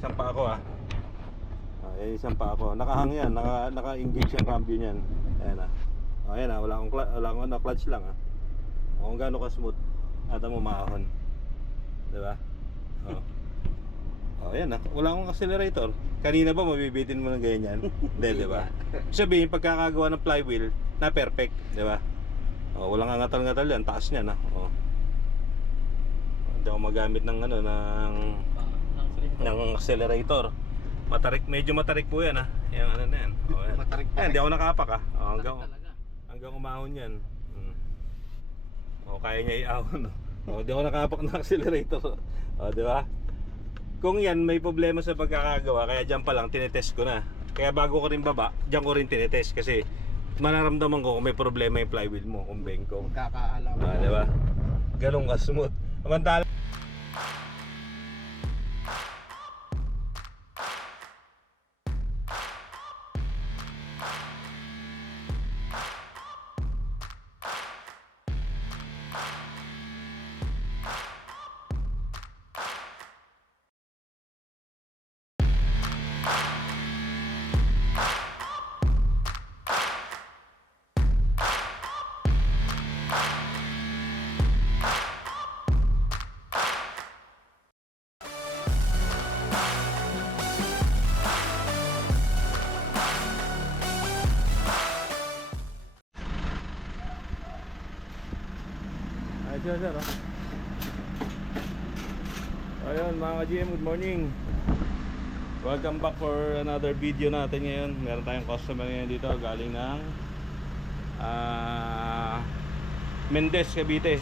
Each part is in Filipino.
isang pa ako isang pa ako. Nakahang yan, naka-engage yung cambio niyan. Ayan ayan wala akong clutch lang kung gaano ka smooth ata mo maahon. Diba? Ayan wala akong accelerator. Kanina ba mabibitin mo ng ganyan? Hindi, diba? Sabihin, pagkakagawa ng flywheel na perfect, diba? Walang angatal-ngatal yan, taas niya hindi ako magamit ng ng accelerator. Medyo matarik po yan yung na yan. Matarik pa. Hindi ako nakapak hanggang umahon yan. Kaya niya iahon. Hindi ako nakapak ng accelerator. Di ba? Kung yan may problema sa pagkakagawa, kaya dyan pa lang tinetest ko na. Kaya bago ko rin baba, dyan ko rin tinetest kasi manaramdaman ko kung may problema yung flywheel mo, kung bengkong. Kakaalam. Di ba? Ganun ka smooth. Samantala sir. Ayun mga ka-GM, good morning. Welcome back for another video natin ngayon. Meron tayong customer ngayon dito galing ng Mendez, Cavite.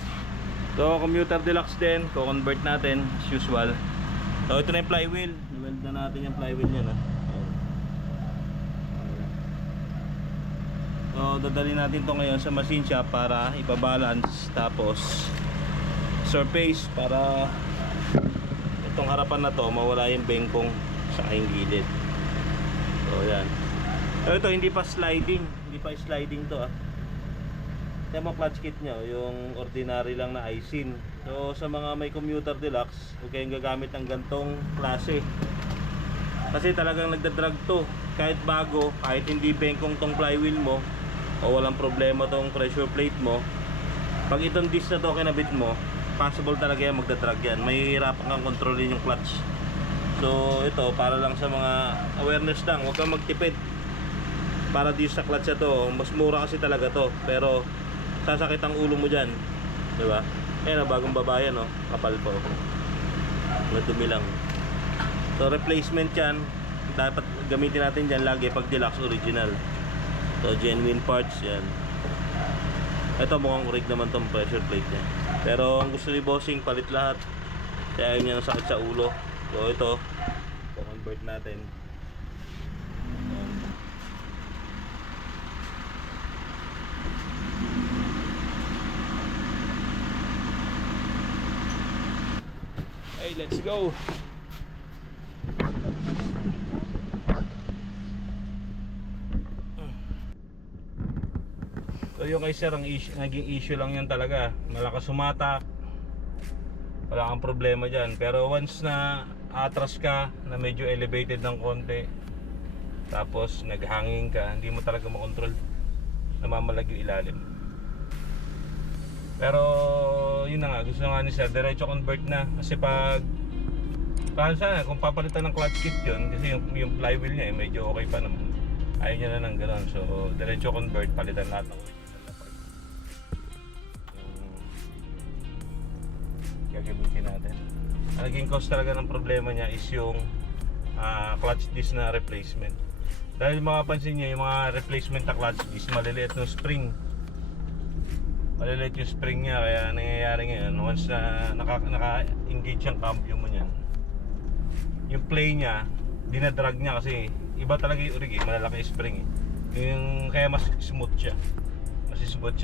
So commuter deluxe din, co-convert natin as usual. So ito na yung flywheel. Niweld na natin yung flywheel niya So dadali natin to ngayon sa machine shop para ipabalance, tapos surface para itong harapan na to mawala yung bengkong sa yung gilid. So yan. So ito hindi pa sliding to Kaya mo clutch kit nyo yung ordinary lang na iSyn. So sa mga may commuter deluxe, huwag kayong gagamit ng gantong klase kasi talagang nagdadrag to. Kahit bago, kahit hindi bengkong tong flywheel mo o walang problema tong pressure plate mo, pag itong disc na to kinabit mo, possible talaga yan magdadrag yan. Mahihirapan kang kontrolin yung clutch. So ito para lang sa mga awareness lang, huwag kang magtipid para di sa clutch na to. Mas mura kasi talaga to, pero sasakit ang ulo mo dyan, diba? Ayan bagong babayan kapal po, madumi lang. So replacement yan, dapat gamitin natin dyan lagi pag deluxe original. So genuine parts yan. Ito mukhang urig naman tong pressure plate niya, pero ang gusto ni bossing palit lahat kaya ayaw niya ng sakit sa ulo. So ito convert natin. Hey, let's go. So yung kay sir, naging issue lang yan talaga. Malakas sumatak, wala kang problema dyan. Pero once na atras ka, na medyo elevated ng konti, tapos naghangin ka, hindi mo talaga makontrol, namamalag yung ilalim. Pero yun na nga, gusto nga ni sir, diretso convert na. Kasi pag sana, kung papalitan ng clutch kit yun, kasi yung flywheel niya medyo okay pa naman, ayaw niya na ng gano'n. So diretso convert, palitan lahat ng gagamitin natin. Ang naging cause talaga ng problema niya is yung clutch disc na replacement. Dahil makapansin niyo yung mga replacement na clutch disc, maliliit yung spring. Maliliit yung spring niya, kaya nangyayari ngayon once na naka-engage ang cambio mo niyan, yung play niya, dinadrag niya kasi iba talaga yung urig malalaki yung spring yung, kaya mas smooth siya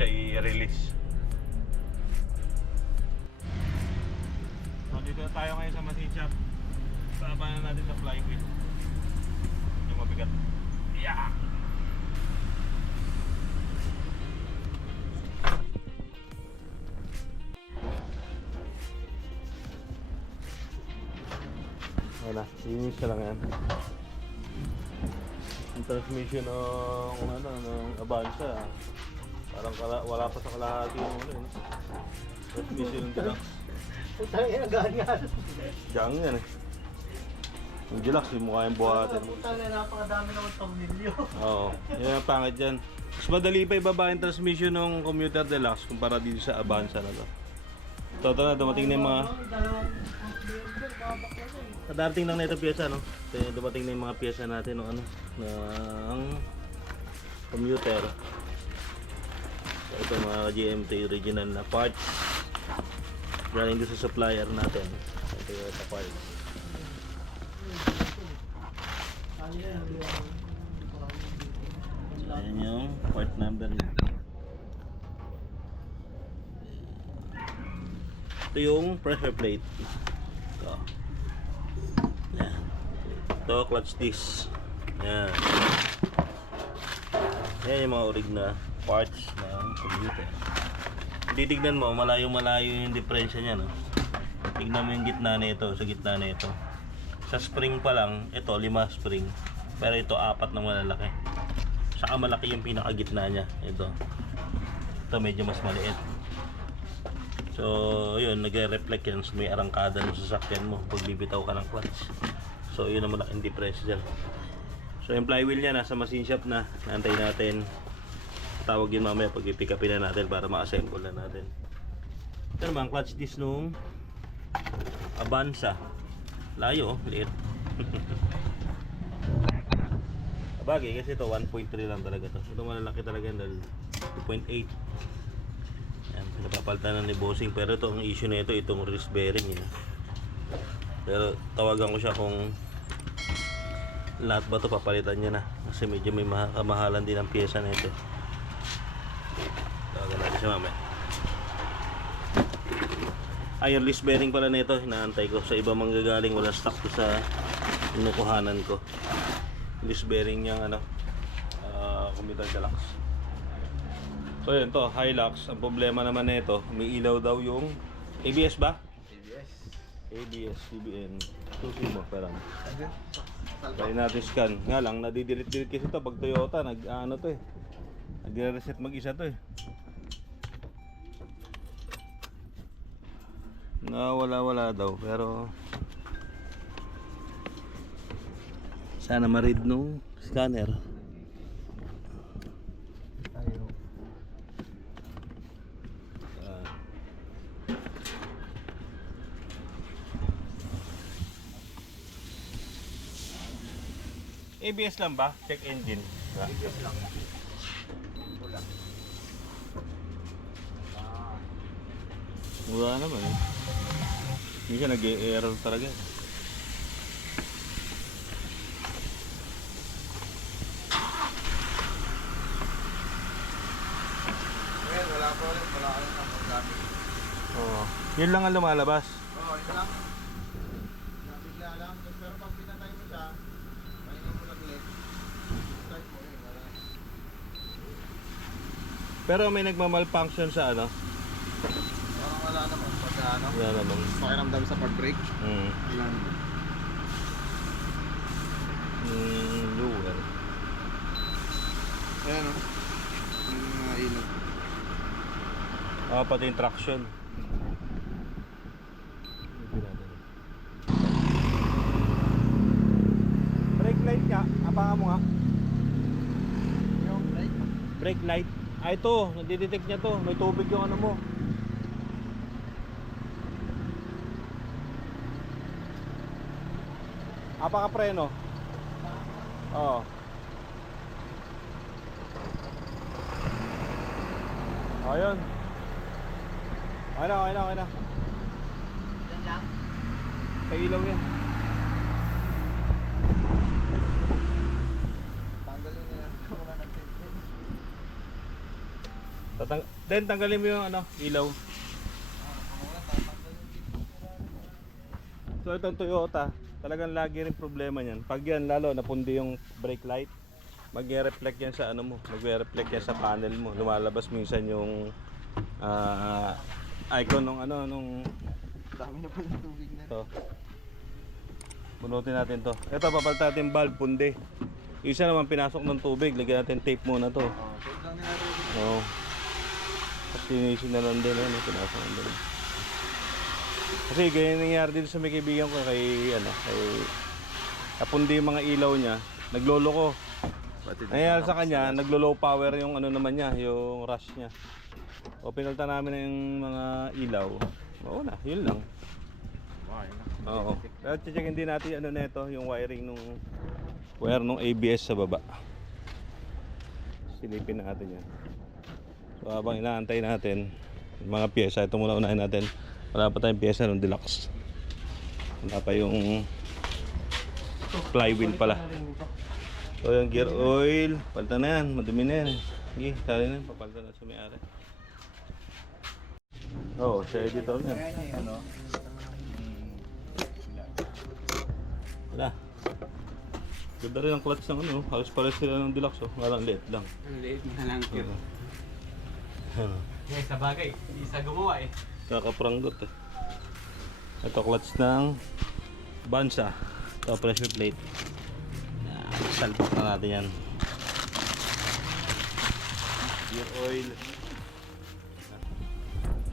i-release. So dito tayo ngayon sa machine shop, saabanan natin sa flywheel yung mabigat. Yeah! Wala, inis na lang yan. Yung transmission ng Avanza, parang wala pa sa kalahati yung ano yun. Transmission ng Deluxe. Putang ina, ganyan. Diyan yan eh. Yung Deluxe, yung mukha yung buhatin. Putang ina, napakadami naman tornilyo. Oo, yun ang pangit dyan. Mas madali pa ibaba yung transmission ng commuter Deluxe kumpara dito sa Avanza na to. Ito na, dumating na yung mga... Darating lang na ito piyesa, no? Ito, dumating na yung mga piyesa natin, no? Ano? Ng commuter. So, ito mga GMT original na parts. Galing doon sa supplier natin. Ito yung parts. Ayan yung part number niya. Ito yung pressure plate. Ito. Yan. Ito clutch disc. Yan. Yan yung mga orig na parts ng computer. Titignan mo, malayo-malayo yung diferensya niya, no? Tignan mo yung gitna nito, sa gitna nito. Sa spring pa lang, ito 5 spring. Pero ito 4 na malalaki. Saka malaki yung pinakagitna niya. Ito. Ito medyo mas maliit. So, yun, nagre-reflect yan sa may arangkada ng sasakyan mo pag bibitaw ka ng clutch. So, yun ang malaking difference dyan. So, yung flywheel niya nasa machine shop na. Naantay natin. Tawag yun mamaya pag i-pick upin na natin para ma-assemble na natin. Ito naman, clutch disc nung Avanza. Layo, liit. Bagay kasi ito 1.3 lang talaga to. Ito malalaki talaga dahil 2.8. Yan, napapalitan na ni bossing, pero ito ang issue na ito, itong wrist bearing yun. Pero tawagan ko siya kung lahat ba ito papalitan niya na kasi medyo may kamahalan din ang pyesa na ito. Tawagan natin siya mamaya. Ay, yung wrist bearing pala na ito, hinaantay ko. Sa iba manggagaling, wala stock to sa inukuhanan ko. Wrist bearing niyang commuter Deluxe. So yun to, Hilux. Ang problema naman nito, may ilaw daw yung ABS ba? ABS, CBN. Susi mo, parang. Try natin scan. Nga lang, nadidelete-delete kasi ito pag Toyota, nag-ano to eh. Nag-reset mag-isa to eh. Nawala-wala daw, pero sana ma-read nung scanner. ABS lang ba? Check engine. ABS lang. Wala. Wala naman eh. Minsan nag-error talaga. Well, wala pa ulit. Wala ka lang ang paggamit. Oo. Yun lang ang lumalabas. Oo, ito lang. Nabigla lang. Pero pag pinatay mo siya, mainom mo lang ulit. Start mo eh. Wala. Pero may nagmamalfunction sa ano? Parang wala naman. Pagka ano, Wala naman. pakiramdam sa pag-brake. Wala naman. Lower. Ayan o. Yung mga ilaw. Pati yung traction. Brake light nga. Abangan mo nga. Yung brake. Brake light. Ito. Nadidetect niya to. May tubig yung ano mo. Preno. Oo. Ayun. Okay na. Yan lang. Sa ilaw yan. Tanggalin nila. Wala ng Then tanggalin mo yung ano, ilaw. So itong Toyota, talagang lagi rin problema niyan. Pag yan lalo napundi yung brake light, magre-reflect yan sa ano mo, magre-reflect yan sa panel mo. Lumalabas minsan yung icon nung ano nung dami na pala tubig na. to. Bunutin natin to. Ito, papalitan natin valve, punde. Yung isa naman pinasok ng tubig. Lagyan natin tape muna to. Tape lang nila rin. Oo. Tapos linisin na lang din. Ano, pinasok na din. Kasi ganyan nangyari dito sa may kaibigan ko kay kapundi yung mga ilaw niya. Nagloloko. Nangyari sa kanya, naglo-low power yung ano naman niya, yung rush niya. O pinalitan namin yung mga ilaw. Oo na, yun lang. Oo. Pero checkin din natin ano nito, yung wiring nung wire nung ABS sa baba. Silipin natin yan. So habang inaantay natin yung mga pyesa, ito muna unahin natin. Wala pa tayong pyesa ng deluxe. Wala pa yung flywheel pala. So yung gear oil, palitan na yan, madumi na yan. Sige, tali na yan, papalitan na sa may-ari. Oo, siya editor niya. Wala. Ganda rin ang clutch ng ano, halos pares sila ng deluxe oh. Walang liit lang. Ang liit na lang yun. Eh, sa bagay, isa gumawa eh. Kakapranggot eh. Ito clutch ng Bansa. Ito pressure plate. Salpak na natin yan. Gear oil.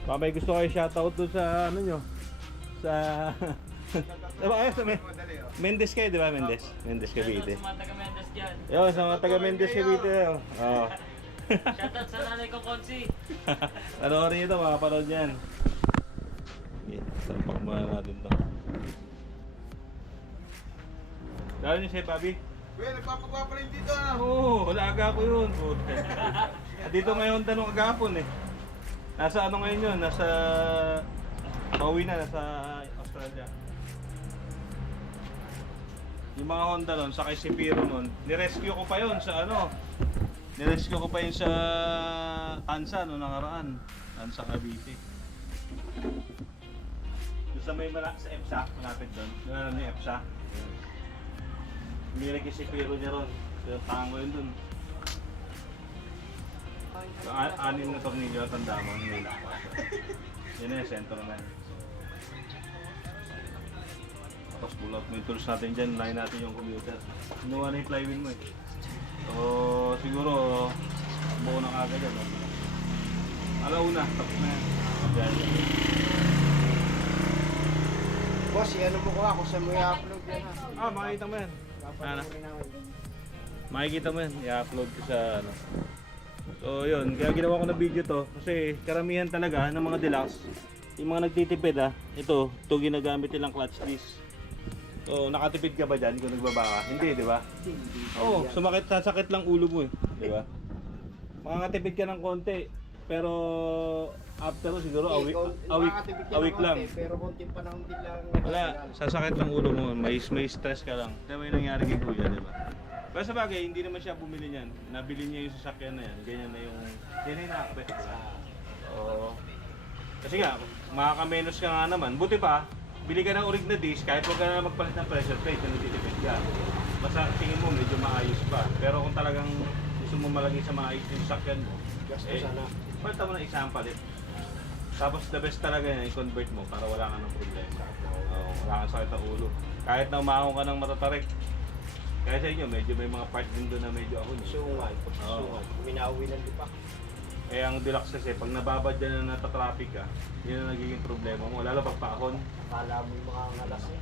Baka may gusto kayo shoutout doon sa ano nyo? Sa... diba kayo sa Mendes kayo, di ba Mendes? Mendes Cavite. Sa mga taga-Mendes dyan. Yo, sa mga taga Mendes Cavite. Oo. Shoutout sa nanay ko, Konsi. Panoorin nyo ito, makapanood yan. Okay, salpak muna natin ito. Lalo nyo siya, Pabi? Kuya, nagpapagawa pa rin dito ah. Oo, alaga ko yun. Dito ngayon tanong agapon eh. Nasa ano ngayon yun? Nasa... Pauwi na, nasa Australia. Yung mga Honda nun, sakay si Piro nun, nirescue ko pa yun sa ano. Nirescue ko pa yun sa Tansa no nakaraan. Tansa Cavite. Doon sa may sa EPSA, malapit doon. Doon alam niyo EPSA. Nilagay si Piro niya ron. Kaya tango yun doon. Anim na tornilyo at tanda mo, nila. Yan na yung sentro na yan. Tapos pull out mo yung tools natin dyan, line natin yung computer. Inuwa na yung flywheel mo eh. So siguro, buo na kagad yan. Alauna, tapos na yan. Boss, ano mo ko ako sa mo i-upload yan ha? Makikita mo yan. Papanoorin namin. Makikita mo yan, i-upload ko sa ano. So yun, kaya ginawa ko na video to kasi karamihan talaga ng mga deluxe, yung mga nagtitipid ito ginagamit nilang clutch disc. So nakatipid ka ba dyan kung nagbaba ka? Hindi, di ba? Oo, sasakit lang ulo mo eh, di ba? Makakatipid ka ng konti, pero after siguro a week lang. Pero konting panahon din lang. Wala, sasakit ng ulo mo, may stress ka lang. Kaya may nangyari kay Kuya, di ba? Pero sa bagay, hindi naman siya bumili niyan. Nabili niya yung sasakyan na yan. Ganyan na yung... Yan na yung nakapit. Oo. Kasi nga, makakamenos ka nga naman. Buti pa, bili ka ng orig na disc, kahit huwag ka na magpalit ng pressure plate, na nagtitipid ka. Basta tingin mo, medyo maayos pa. Pero kung talagang gusto mo malagay sa maayos yung sasakyan mo, palitan mo na isang palit. Tapos the best talaga yan, i-convert mo para wala ka ng problema. Wala kang sakit ng ulo. Kahit na umahon ka ng matatarik, kaya sa inyo, medyo may mga part din doon na medyo ahon. Sungal. Minawi ng lipa. Eh ang deluxe kasi, pag nababad dyan na natatraffic ka, yun ang nagiging problema mo. Lalo pag paahon. Akala mo yung mga ngalas eh.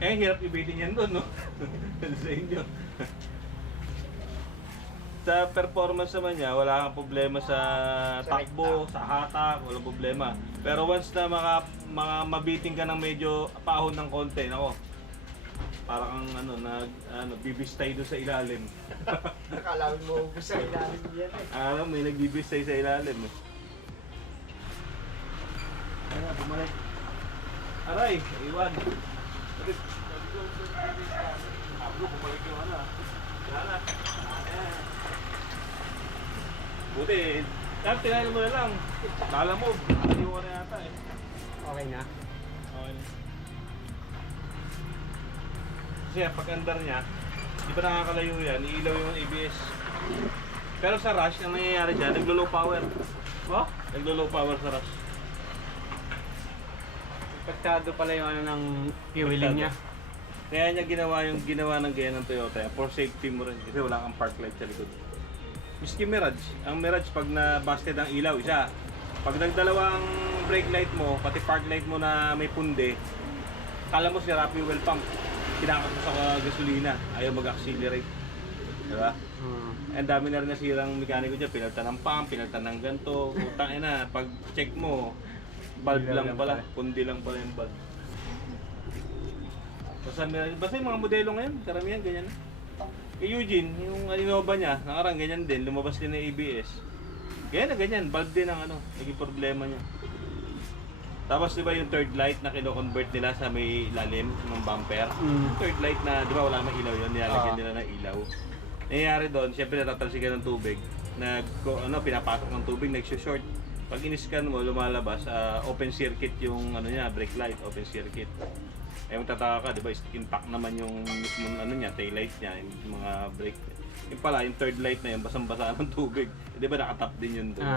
Eh, hirap ibitin yan doon, no? Sa inyo. Sa performance naman niya, wala kang problema sa takbo, sa hatak, walang problema. Pero once na mabiting ka ng medyo paahon ng konti, nako. Parang bibistay doon sa ilalim. Akala mo ubus sa ilalim yan eh. May nagbibistay sa ilalim eh. Ano, bumalik. Aray, iwan. Bumalik yung ano. Sana. Buti, tinahin mo na lang. Lalamog. Nakaliwa na yata eh. Okay na. Okay na. Kasi pag andar niya, di ba nakakalayo yan, iilaw yung ABS. Pero sa rush, ang nangyayari dyan, naglo-low power. Oh? Naglo-low power sa rush. Apektado pala yung ano ng fueling niya. Kaya niya ginawa ng ganyan ng Toyota for safety mo rin kasi wala kang park light sa likod. Miski Mirage, ang Mirage pag na-busted ang ilaw, isa. Pag nagdalawang brake light mo, pati park light mo na may punde, kala mo sira fuel pump. Kinakas mo sa gasolina, ayaw mag-accelerate. Diba? Ang dami na rin nasirang mekaniko dyan, pinaltan ng pump, pinaltan ng ganito. Utang ina, pag check mo, valve lang pala, pundi lang pala yung valve. Basta yung mga modelo ngayon, karamihan ganyan. Kay Eugene, yung Innova niya, nakarang ganyan din, lumabas din ng ABS. Ganyan na ganyan, valve din ang naging problema niya. Tapos di ba yung third light na kino-convert nila sa may lalim ng bumper? Yung third light na, di ba wala mang ilaw yun, nilalagyan nila ng ilaw. Nangyayari doon, syempre natatalsikan ng tubig, pinapasok ng tubig, nag-short. Pag in-scan mo, lumalabas, open circuit yung brake light, open circuit. Eh magtataka ka, di ba, intact naman yung mismong tail light niya, yung mga brake. Yung pala, yung third light na yun, basang-basa ng tubig. Di ba nakatap din yun doon?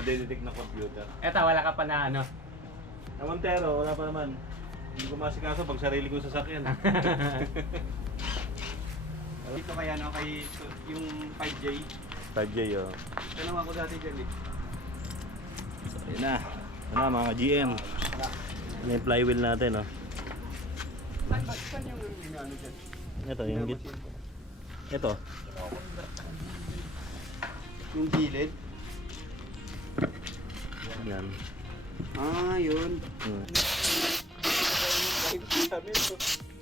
Nadedetect na computer. Eto, wala ka pa na ano. Ang Montero, wala pa naman. Hindi ko masikaso pag sarili kong sasakyan. Dito kaya no, kay yung 5J. 5J, oh. Tanong ako dati dyan eh. So, yun na. Ano mga GM. Ano yung flywheel natin, oh. Saan yung ano dyan? Ito, yung git. Ito. Yung gilid? Yan. Ah, yun. Hmm.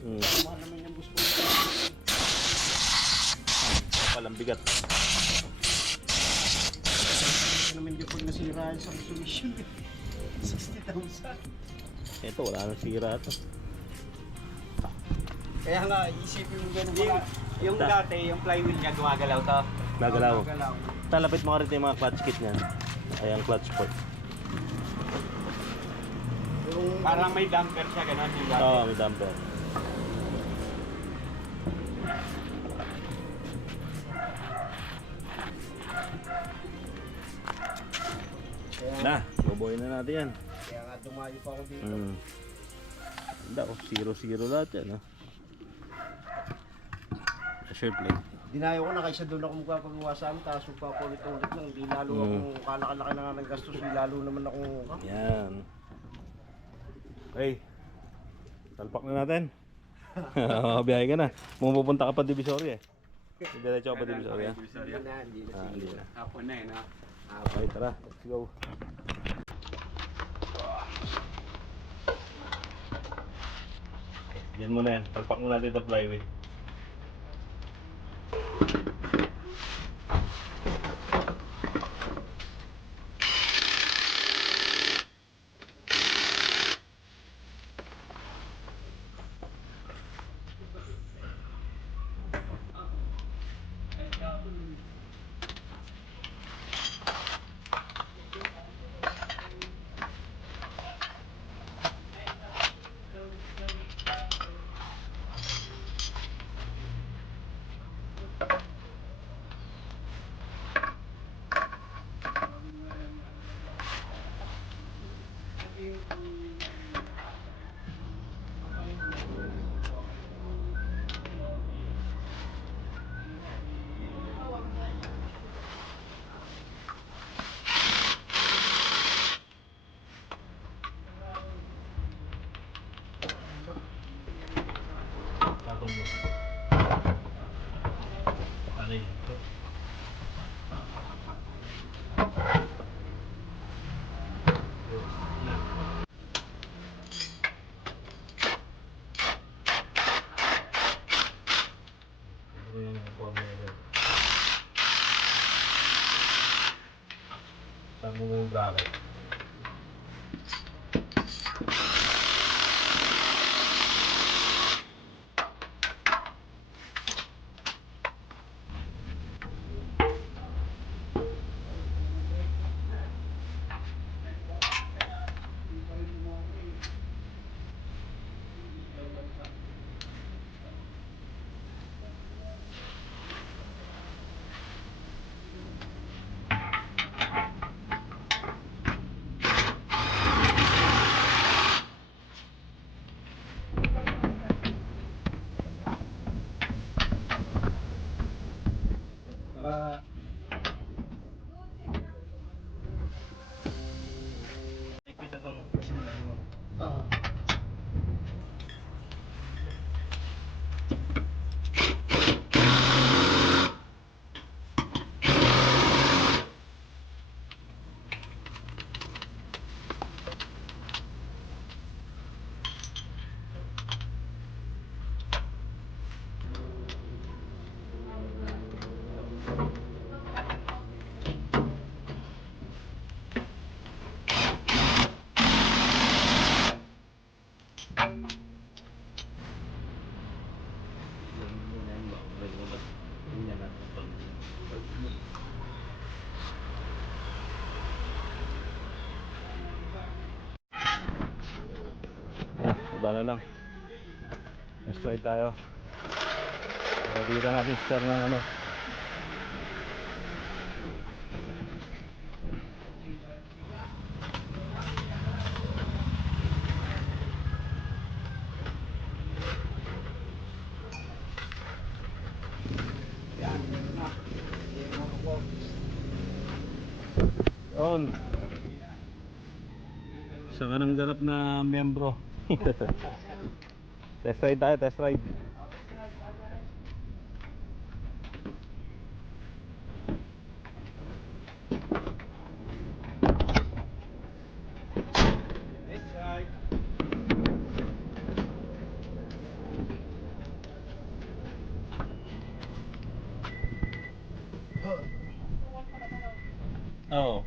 Hmm. Mahal naman yung bus ko. Palang bigat. Ito naman yung pag nasira sa Mitsubishi. 60,000. Ito, wala nang sira ito. Kaya nga, isipin mo gano'n pala. Yung dati, yung flywheel niya, gumagalaw to. Nagalaw. Gumagalaw. Talapit mo ka rin yung mga clutch kit niyan. Ayan, clutch port. Parang may damper siya, gano'n yung dati. Oo, may damper. Na, bubuhay na natin yan. Kaya nga dumayo pa ako dito. Handa ko, 0-0 lahat yan. Sure play. Dinayo ko na kaysa doon ako magpapagawa sa amin, tapos magpapulit-ulit lang. Hindi lalo akong kalaki-laki na nga ng gastos, hindi lalo naman akong... Yan. Okay. Talpak na natin. Biyahe ka na. Pupunta ka pa Divisoria eh. Diretso ka pa Divisoria. Hindi na Hindi na. Hapon na yun, ha? Okay, tara. Let's go. Yan mo na yan. Talpak mo natin ito flywheel. Sabi mo yung bracket. Baba na lang. Let's try tayo. Dito natin start ng ano. On. Sa kanang ganap na miyembro. Test ride tayo, test ride. Oo.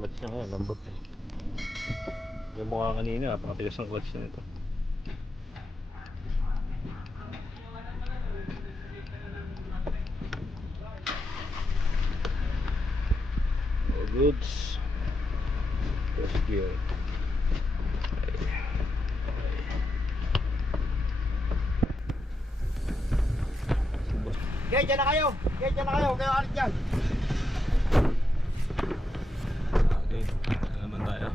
Clutch niya nga, lambot eh. Yung mukha kanina, pakatigas ang clutch na ito. All goods. First gear. Okay, dyan na kayo. Okay, dyan na kayo. Kayo alit dyan. Okay, naman tayo.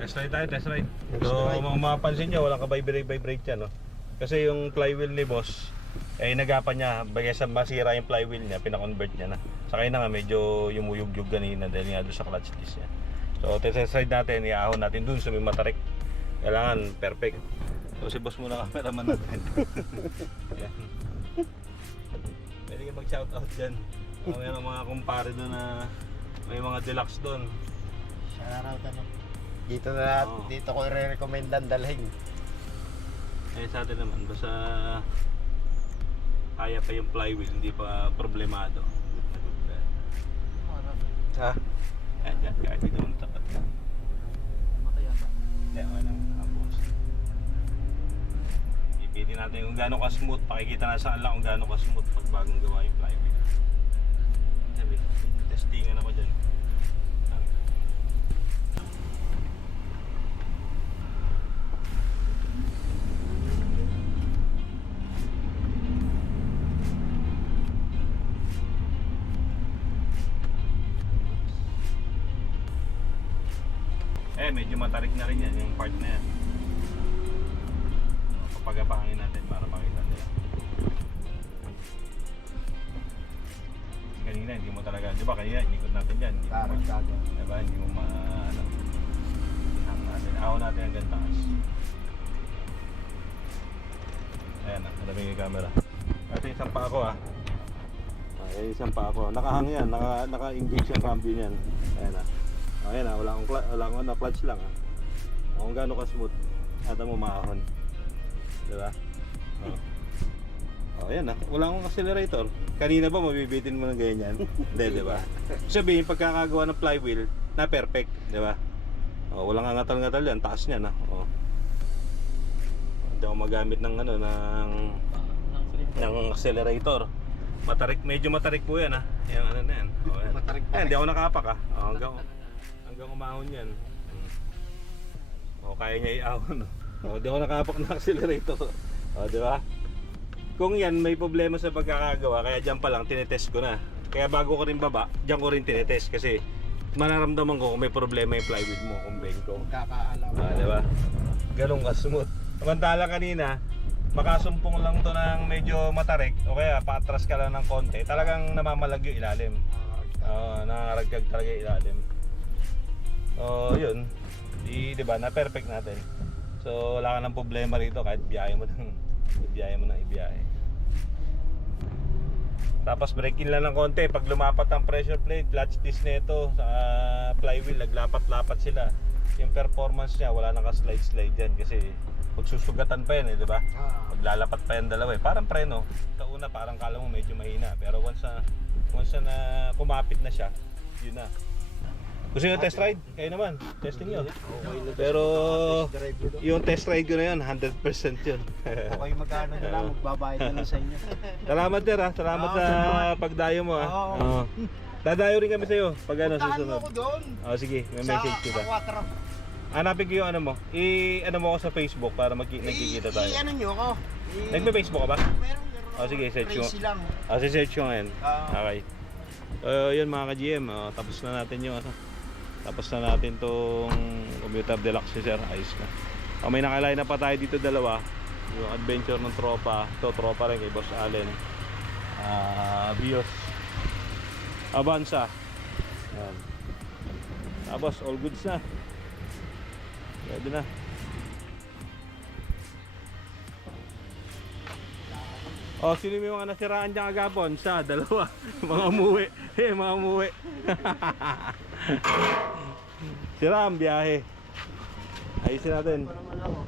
Test ride tayo, test ride. So, mapapansin nyo, walang ka-vibrate yan, no? Kasi yung flywheel ni boss, eh nagapan niya, bagay sa masira yung flywheel niya, pinakonvert niya na. Sakay na nga, medyo yumuyug-yug ganina dahil nga doon sa clutch disc niya. So, test ride natin, iahon natin doon sa may matarik. Kailangan perfect. So, si boss muna cameraman natin. Yan. Pwede kayo mag-shoutout dyan. Mayroon mga kumpare doon na may mga deluxe doon. Shoutout ano. Dito na, dito ko i-recommend dalhin. Eh sa atin naman, basta kaya pa yung flywheel, hindi pa problemado. Ha? Ayan, kahit hindi mo tapat. Hindi, wala nang nakapos. Ipitin natin kung gaano ka-smooth, pakikita na saan lang kung gaano ka-smooth pag bagong gawa yung flywheel. Sabi, testingan ako dyan. Eh, medyo matarik na rin yan, yung part na yan. Papagapangin natin para makita nila. Kanina, hindi mo talaga, di ba kanina, inikot natin dyan. Hindi mo diba, hindi mo ano. Hang natin, ahon natin hanggang taas. Ayan na, nalabing yung camera. Ito isang pa ako Ayan, isang pa ako. Nakahang yan, naka-engage yung cambio niyan. Ayan na. Ayan na, wala akong clutch lang kung gaano ka-smooth, ata mo maahon. Diba? Ayan na, wala akong accelerator. Kanina ba mabibitin mo ng ganyan? Hindi, diba? Sabihin, pagkakagawa ng flywheel, na perfect, diba? Walang angatal-ngatal yan, taas niya na. Hindi ako magamit ng ng accelerator. Medyo matarik po yan Yung ano na yan. Matarik pa. Hindi ako nakapak hanggang umahon yan. Kaya niya i-ahon. Di ako nakapak ng accelerator. Di ba? Kung yan may problema sa pagkakagawa, kaya dyan pa lang tinetest ko na. Kaya bago ko rin baba, dyan ko rin tinetest kasi manaramdaman ko kung may problema yung flywheel mo, kung bengko. Kakaalam. Di ba? Ganun ka smooth. Samantala kanina, makasumpong lang to ng medyo matarik o kaya patras ka lang ng konti, talagang namamalag yung ilalim. Nangaragkag talaga yung ilalim. Yun. Diba, na-perfect natin. So, wala ka ng problema rito kahit biyahe mo ng ibiyahe. Tapos break in lang ng konti. Pag lumapat ang pressure plate, clutch disc nito sa flywheel, naglapat-lapat sila. Yung performance niya, wala nang ka-slide-slide yan kasi magsusugatan pa yan diba? Maglalapat pa yan dalawa Parang preno. Sa una parang kala mo medyo mahina. Pero once na kumapit na siya, yun na. Gusto nyo test ride? Kayo naman, testing nyo. Pero yung test ride ko na yun, 100% yun. Okay, magkano na lang, magbabayad na lang sa inyo. Salamat Salamat sa pagdayo mo Dadayo rin kami sa'yo pag ano Puntahan mo susunod. ako doon. Oh, sige, may message kita. Sa 4. Hanapin ko yung ano mo. Ano mo ako sa Facebook para nagkikita tayo. Ano nyo ako? Nagpe-Facebook ka ba? Meron. Oh, sige, search mo. Crazy lang. Si-search ko ngayon. Ah. Okay. Yun mga ka-GM, tapos na natin yung ano. Tapos na natin tong commuter deluxe ni Sir. Ayos na. May nakalay na pa tayo dito dalawa. Yung adventure ng tropa. Ito, tropa rin kay Boss Allen. Bios. Avanza. Yan. Tapos, all goods na. Pwede na. Oh, sino may mga nasiraan dyan kagapon? Sa dalawa. Mga umuwi. Mga umuwi. Sira ang biyahe. Ayusin natin. Naman ako.